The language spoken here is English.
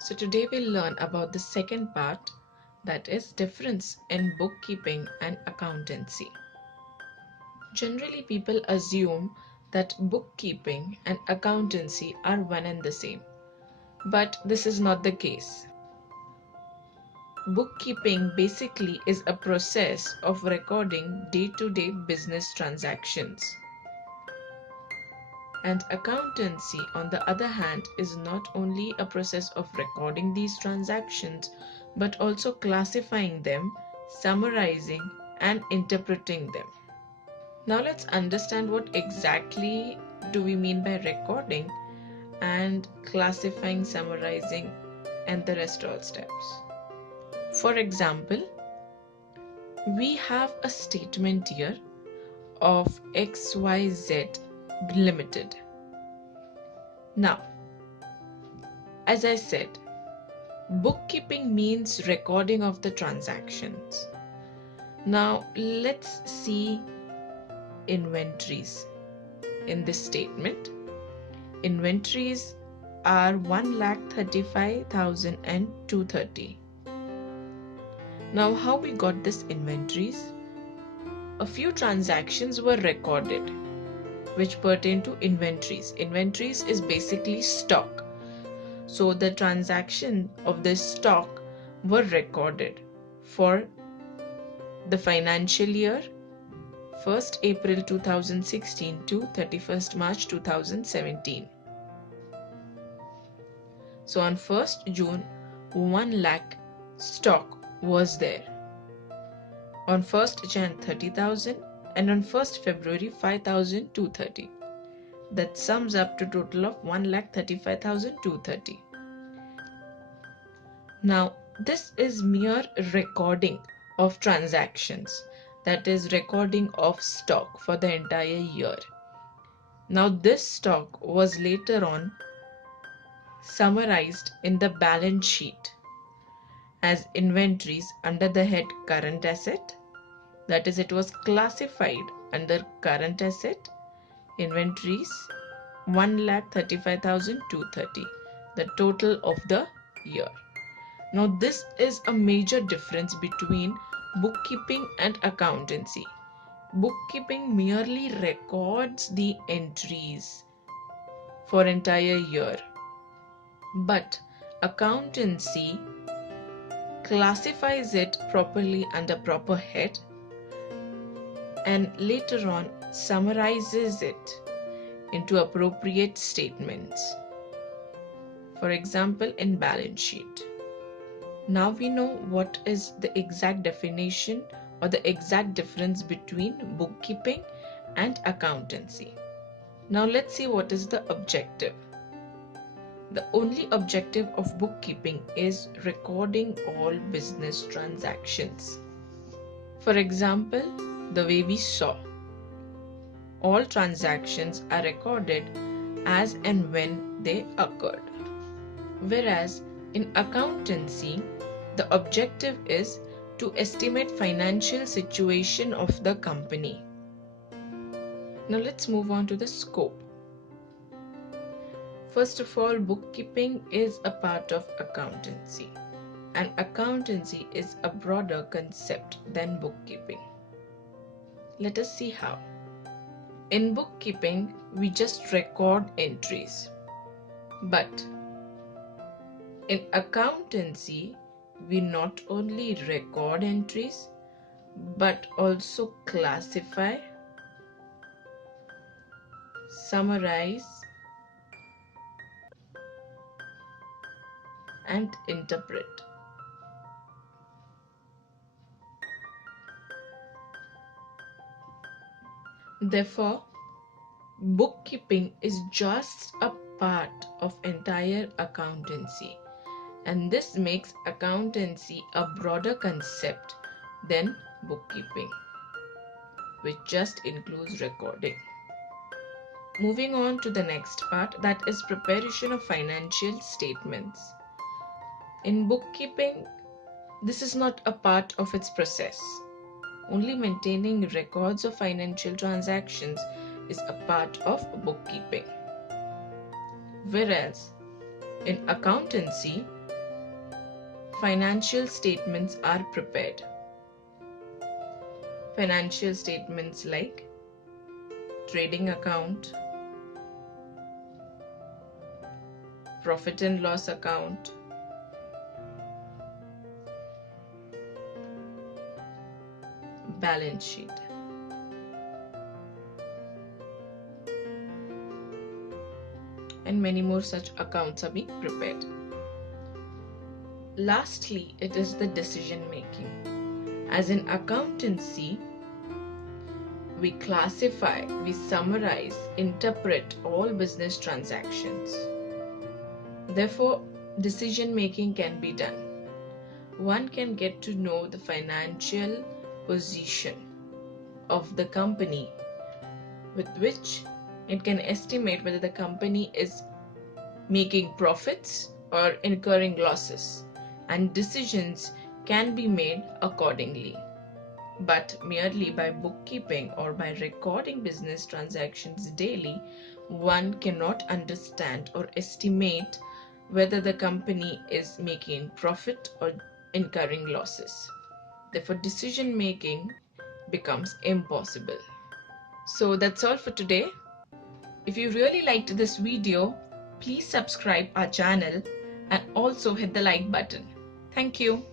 So today we'll learn about the second part, that is difference in bookkeeping and accountancy. Generally people assume that bookkeeping and accountancy are one and the same, but this is not the case. Bookkeeping basically is a process of recording day-to-day business transactions. And accountancy, on the other hand, is not only a process of recording these transactions, but also classifying them, summarizing, and interpreting them. Now let's understand what exactly do we mean by recording and classifying, summarizing, and the rest all steps. For example, we have a statement here of XYZ Limited. Now, as I said, bookkeeping means recording of the transactions. Now, let's see inventories in this statement. Inventories are 1,35,230. Now, how we got this inventories? A few transactions were recorded which pertain to inventories. Inventories is basically stock. So the transaction of this stock were recorded for the financial year 1st April 2016 to 31st March 2017. So on 1st June 1 lakh stock was there. On 1st Jan 30,000 and on 1st February 5,230. That sums up to total of 1,35,230. Now this is mere recording of transactions, that is recording of stock for the entire year. Now this stock was later on summarized in the balance sheet as inventories under the head current asset, that is it was classified under current asset, inventories 1,35,230, the total of the year. Now this is a major difference between bookkeeping and accountancy. Bookkeeping merely records the entries for entire year, but accountancy classifies it properly under proper head and later on summarizes it into appropriate statements. For example, in balance sheet. Now we know what is the exact definition or the exact difference between bookkeeping and accountancy. Now let's see what is the objective. The only objective of bookkeeping is recording all business transactions. For example, the way we saw, all transactions are recorded as and when they occurred. Whereas in accountancy, the objective is to estimate financial situation of the company. Now let's move on to the scope. First of all, bookkeeping is a part of accountancy, and accountancy is a broader concept than bookkeeping. Let us see how. In bookkeeping, we just record entries, but in accountancy, we not only record entries but also classify, summarize, and interpret. Therefore, bookkeeping is just a part of entire accountancy, and this makes accountancy a broader concept than bookkeeping, which just includes recording. Moving on to the next part, that is preparation of financial statements. In bookkeeping, this is not a part of its process. Only maintaining records of financial transactions is a part of bookkeeping. Whereas in accountancy, financial statements are prepared. Financial statements like trading account, profit and loss account, balance sheet. And many more such accounts are being prepared. Lastly, it is the decision making. As in accountancy, we classify, we summarize, interpret all business transactions. Therefore, decision making can be done. One can get to know the financial position of the company, with which it can estimate whether the company is making profits or incurring losses, and decisions can be made accordingly. But merely by bookkeeping or by recording business transactions daily, one cannot understand or estimate whether the company is making profit or incurring losses. Therefore, decision making becomes impossible. So that's all for today. If you really liked this video, please subscribe our channel and also hit the like button. Thank you.